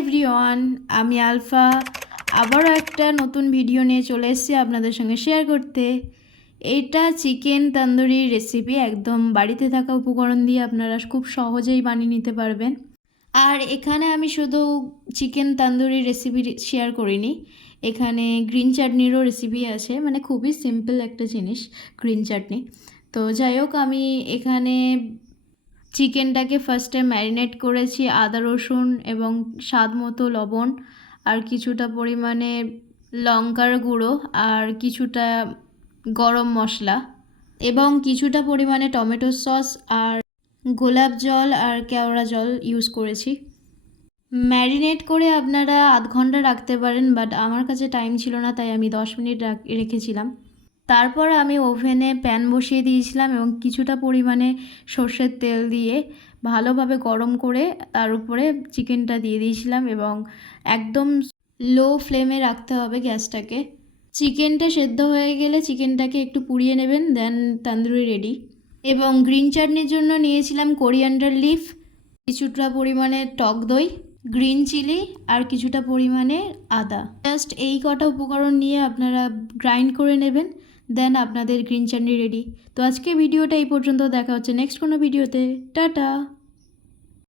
Everyone, আমি alpha আবারও একটা নতুন ভিডিও নিয়ে চলে এসেছি আপনাদের সঙ্গে শেয়ার করতে। এটা চিকেন তন্দুরি রেসিপি, একদম বাড়িতে থাকা উপকরণ দিয়ে আপনারা খুব সহজেই বানিয়ে নিতে পারবেন। আর এখানে আমি শুধু চিকেন তন্দুরি রেসিপি শেয়ার করিনি, এখানে গ্রিন চাটনিরও রেসিপি আছে, মানে খুবই সিম্পল একটা জিনিস গ্রিন চাটনি। তো যাই হোক, আমি এখানে চিকেনটাকে ফার্স্টে ম্যারিনেট করেছি আদা রসুন এবং স্বাদ মতো লবণ আর কিছুটা পরিমাণে লঙ্কার গুঁড়ো আর কিছুটা গরম মশলা এবং কিছুটা পরিমাণে টমেটো সস আর গোলাপ জল আর কেওড়া জল ইউজ করেছি। ম্যারিনেট করে আপনারা আধ ঘন্টা রাখতে পারেন, বাট আমার কাছে টাইম ছিল না, তাই আমি 10 মিনিট রেখেছিলাম। তারপর আমি ওভেনে প্যান বসিয়ে দিয়েছিলাম এবং কিছুটা পরিমাণে সর্ষের তেল দিয়ে ভালোভাবে গরম করে তার উপরে চিকেনটা দিয়ে দিয়েছিলাম এবং একদম লো ফ্লেমে রাখতে হবে গ্যাসটাকে। চিকেনটা সেদ্ধ হয়ে গেলে চিকেনটাকে একটু পুড়িয়ে নেবেন, দেন তন্দুরি রেডি। এবং গ্রিন চাটনির জন্য নিয়েছিলাম কোরিয়ান্ডার লিফ, কিছুটা পরিমাণে টক দই, গ্রিন চিলি আর কিছুটা পরিমাণে আদা। জাস্ট এই কটা উপকরণ নিয়ে আপনারা গ্রাইন্ড করে নেবেন, দেন আপনাদের গ্রিন চাটনি রেডি। তো আজকে ভিডিওটা এই পর্যন্ত, দেখা হচ্ছে নেক্সট কোনো ভিডিওতে। টাটা।